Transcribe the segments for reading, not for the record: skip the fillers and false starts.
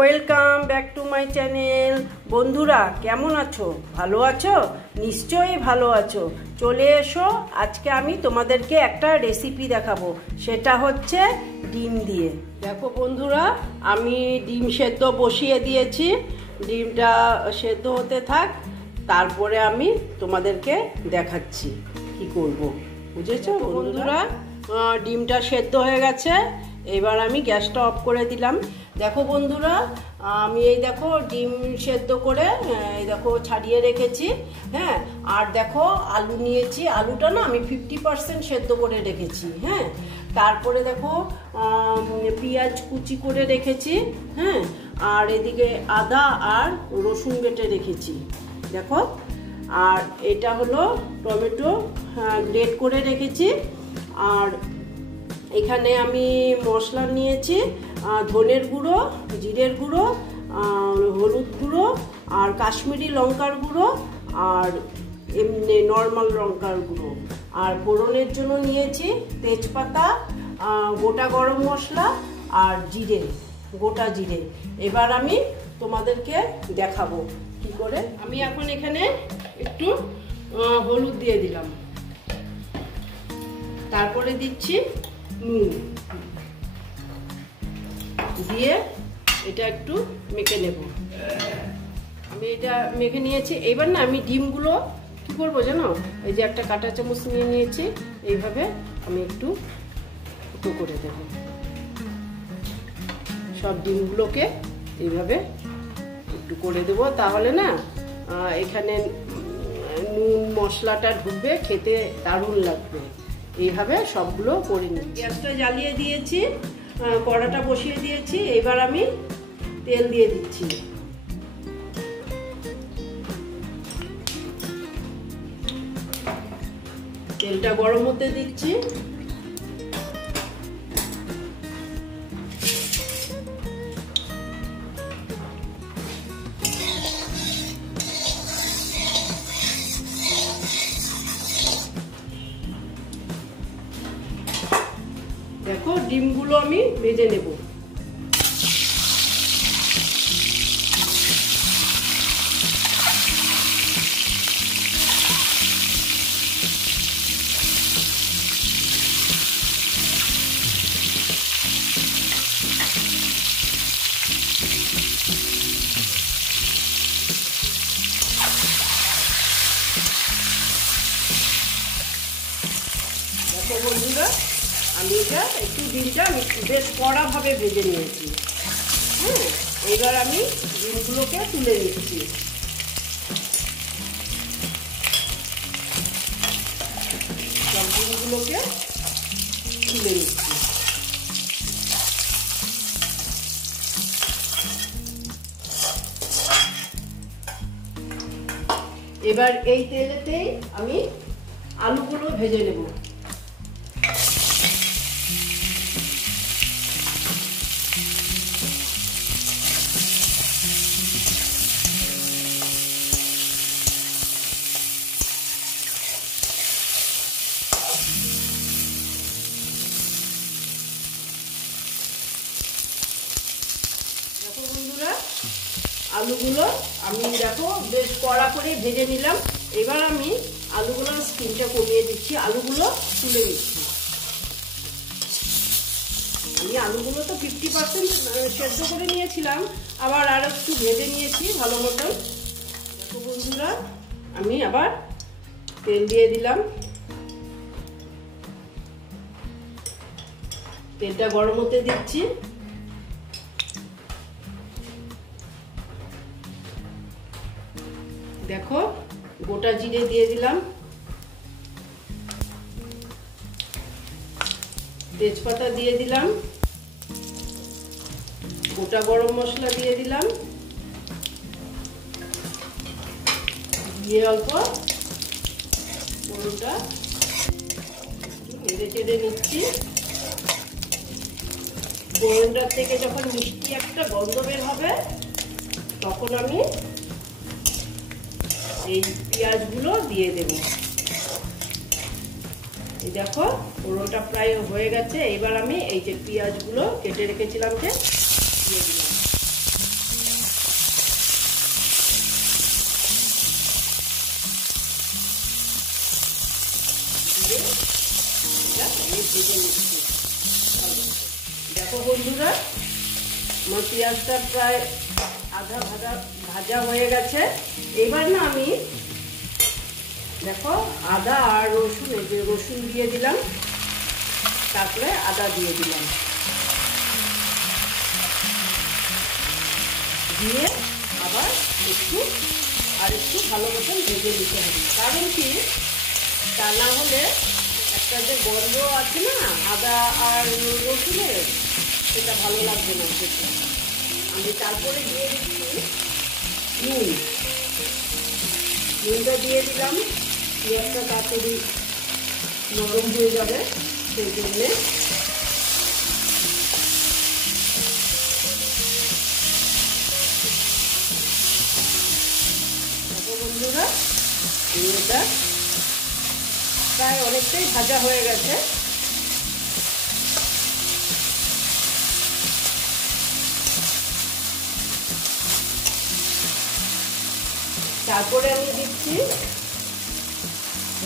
Welcome back to my channel. বন্ধুরা কেমন আছো? ভালো আছো? নিশ্চয়ই ভালো আছো। চলে এসো, আজকে আমি তোমাদেরকে একটা রেসিপি দেখাবো, সেটা হচ্ছে ডিম দিয়ে। দেখো বন্ধুরা, আমি ডিম সেদ্ধ বসিয়ে দিয়েছি, ডিমটা সেদ্ধ হতে থাক, তারপরে আমি তোমাদেরকে দেখাচ্ছি কি করব। বুঝেছো বন্ধুরা? ডিমটা সেদ্ধ হয়ে গেছে, এবার আমি গ্যাসটা অফ করে দিলাম। দেখো বন্ধুরা, আমি এই দেখো ডিম সেদ্ধ করে এই দেখো ছাড়িয়ে রেখেছি। হ্যাঁ, আর দেখো আলু নিয়েছি, আলুটা না আমি 50% সেদ্ধ করে রেখেছি। হ্যাঁ, তারপরে দেখো পেঁয়াজ কুচি করে রেখেছি। হ্যাঁ, আর এদিকে আদা আর রসুন বেটে রেখেছি দেখো। আর এটা হলো টমেটো গ্রেট করে রেখেছি। আর এখানে আমি মশলা নিয়েছি, ধনের গুঁড়ো, জিরের গুঁড়ো, হলুদ গুঁড়ো, আর কাশ্মীরি লঙ্কার গুঁড়ো, আর এমনি নর্মাল লঙ্কার গুঁড়ো। আর ফোড়নের জন্য নিয়েছি তেজপাতা, গোটা গরম মশলা আর জিরে, গোটা জিরে। এবার আমি তোমাদেরকে দেখাবো কি করে। আমি এখন এখানে একটু হলুদ দিয়ে দিলাম, তারপরে দিচ্ছি নুন, দিয়ে এটা একটু মেখে নেব। আমি এটা মেখে নিয়েছি। এবার না আমি ডিমগুলো কি করবো জানো, এই যে একটা কাঁটা চামচ নিয়ে নিয়েছি, এইভাবে আমি একটু ফুটো করে দেব। সব ডিমগুলোকে এইভাবে একটু করে দেব, তাহলে না এখানে নুন মশলাটা ঢুকবে, খেতে দারুণ লাগবে। এইভাবে সবগুলো করে নিই। গ্যাসটা জ্বালিয়ে দিয়েছি, কড়াটা বসিয়ে দিয়েছি। এবার আমি তেল দিয়ে দিচ্ছি। তেলটা গরম হতে দিচ্ছি। দেখো ডিমগুলো আমি ভেজে নেব। দেখো বন্ধুরা, আমি এটা একটু ডিমটা আমি বেশ কড়াভাবে ভেজে নিয়েছি। হ্যাঁ, এবার আমি ডিমগুলোকে তুলে নিচ্ছি। সব ডিমগুলোকে তুলে নিচ্ছি। এবার এই তেলেতেই আমি আলুগুলো ভেজে নেব। দেখো বন্ধুরা, আলুগুলো আমি দেখো বেশ কড়া করে ভেজে নিলাম। এবার আমি আলুগুলোর স্কিনটা কমিয়ে দিচ্ছি, আলুগুলো তুলে দিচ্ছি। আমি আলুগুলো তো 50% সেদ্ধ করে নিয়েছিলাম, আবার আরো একটু ভেজে নিয়েছি ভালো মতন। দেখো বন্ধুরা, আমি আবার তেল দিয়ে দিলাম। তেলটা গরম হতে দিচ্ছি। দেখো গোটা জিরে দিয়ে দিলাম, তেজপাতা দিয়ে দিলাম, গোটা গরম মশলা দিয়ে দিলাম, দিয়ে অল্প পুরোটা নেড়ে চেড়ে নিচ্ছি। ফোড়নটার থেকে যখন মিষ্টি একটা গন্ধ বের হবে, তখন আমি এই পেঁয়াজগুলো দিয়ে দেব। এই দেখো ফোড়নটা প্রায় হয়ে গেছে। এবার আমি এই যে পেঁয়াজগুলো কেটে রেখেছিলাম যে দিয়ে দিলাম। ভেজে নিচ্ছি। দেখো বন্ধুরা, আমার পেঁয়াজটা প্রায় আধা ভাজা হয়ে গেছে। এবার না আমি দেখো আদা আর রসুন, এই যে রসুন দিয়ে দিলাম, তারপরে আদা দিয়ে দিলাম, দিয়ে আবার একটু ভালো মতন ভেজে নিতে হবে। কারণ কি, তা না হলে একটা যে গন্ধ আছে না আদা আর রসুনের, সেটা ভালো লাগবে না খেতে। আমি তারপরে দিয়ে দিচ্ছি নুনটা দিয়ে দিলাম। পেঁয়াজটা তাড়াতাড়ি নরম হয়ে যাবে, সেই জন্যে। বন্ধুরা, এটা প্রায় অনেকটাই ভাজা হয়ে গেছে। তারপরে আমি দিচ্ছি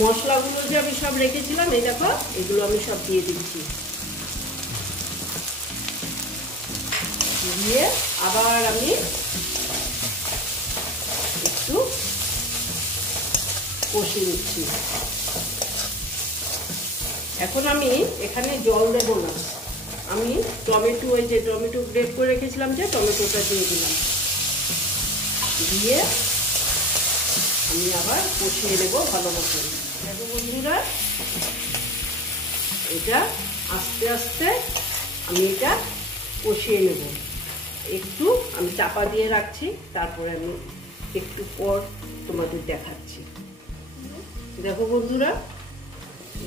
মশলাগুলো যে আমি সব রেখেছিলাম, এই দেখো এগুলো আমি সব দিয়ে দিচ্ছি। দিয়ে আবার আমি একটু কষিয়ে নিচ্ছি। এখন আমি এখানে জল দেব না, আমি টমেটো, ওই যে টমেটো গ্রেট করে রেখেছিলাম, যে টমেটোটা দিয়ে দিলাম। দিয়ে আমি আবার কষিয়ে নেব ভালো মতন। দেখো বন্ধুরা, এটা আস্তে আস্তে আমি এটা কষিয়ে নেব। একটু আমি চাপা দিয়ে রাখছি, তারপরে আমি একটু পর তোমাদের দেখাচ্ছি। দেখো বন্ধুরা,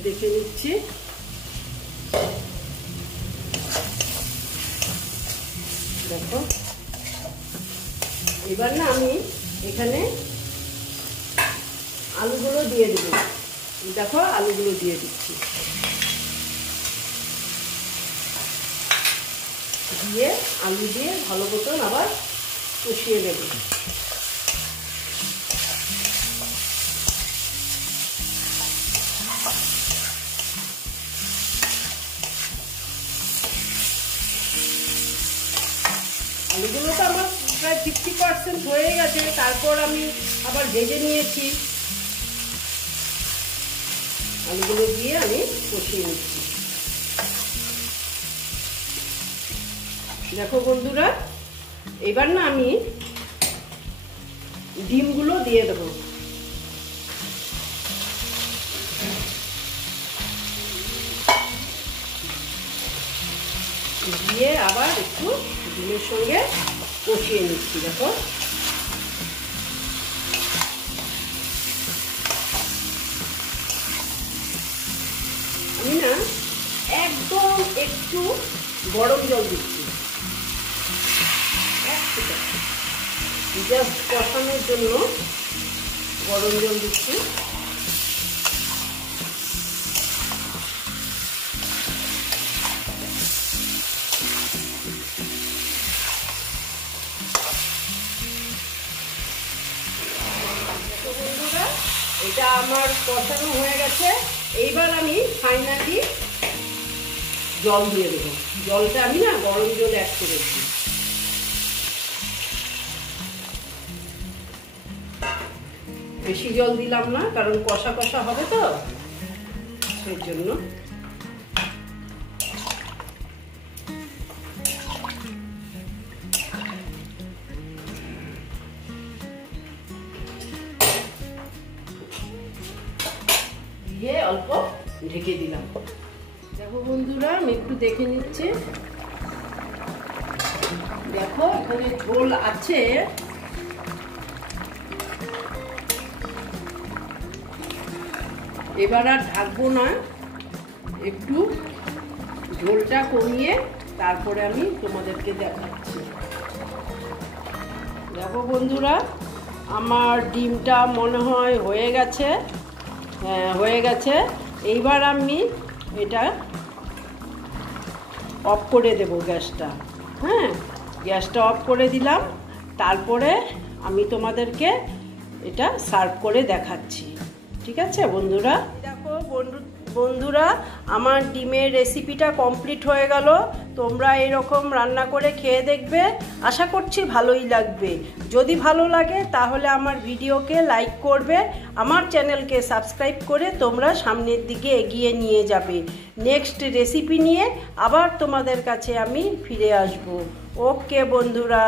দেখে নিচ্ছি। দেখো এবার না আমি এখানে আলুগুলো দিয়ে দেবো। দেখো আলুগুলো দিয়ে দিচ্ছি, দিয়ে আলু দিয়ে ভালো মতন আবার কষিয়ে নেব। আলুগুলো তো আমার প্রায় 50% হয়ে গেছে। তারপর আমি আবার ভেজে নিয়েছি, আলুগুলো দিয়ে আমি কষিয়ে নিচ্ছি। দেখো বন্ধুরা, এবার না আমি ডিমগুলো দিয়ে দেবো। দিয়ে আবার একটু ডিমের সঙ্গে কষিয়ে নিচ্ছি। দেখো আমি না একদম একটু গরম জল দিচ্ছি, জাস্ট কষানোর জন্য গরম জল দিচ্ছি। বন্ধুরা, এটা আমার কষানো হয়ে গেছে। এইবার আমি ফাইনালি জল দিয়ে দেবো। জলটা আমি না গরম জল অ্যাড করেছি। বেশি জল দিলাম না, কারণ কষা কষা হবে তো, সেই জন্য। দিয়ে অল্প ঢেকে দিলাম। দেখো বন্ধুরা, আমি একটু দেখে নিচ্ছি। দেখো এখানে ঝোল আছে। এবার আর ঢাকবো না, একটু ঝোলটা কমিয়ে তারপরে আমি তোমাদেরকে দেখাচ্ছি। দেখো বন্ধুরা, আমার ডিমটা মনে হয় হয়ে গেছে। হ্যাঁ, হয়ে গেছে। এইবার আমি এটা অফ করে দেব গ্যাসটা। হ্যাঁ, গ্যাসটা অফ করে দিলাম। তারপরে আমি তোমাদেরকে এটা সার্ভ করে দেখাচ্ছি। ঠিক আছে বন্ধুরা? দেখো বন্ধুরা, আমার ডিমের রেসিপিটা কমপ্লিট হয়ে গেল। তোমরা এরকম রান্না করে খেয়ে দেখবে, আশা করছি ভালোই লাগবে। যদি ভালো লাগে তাহলে আমার ভিডিওকে লাইক করবে, আমার চ্যানেলকে সাবস্ক্রাইব করে তোমরা সামনের দিকে এগিয়ে নিয়ে যাবে। নেক্সট রেসিপি নিয়ে আবার তোমাদের কাছে আমি ফিরে আসব। ওকে বন্ধুরা।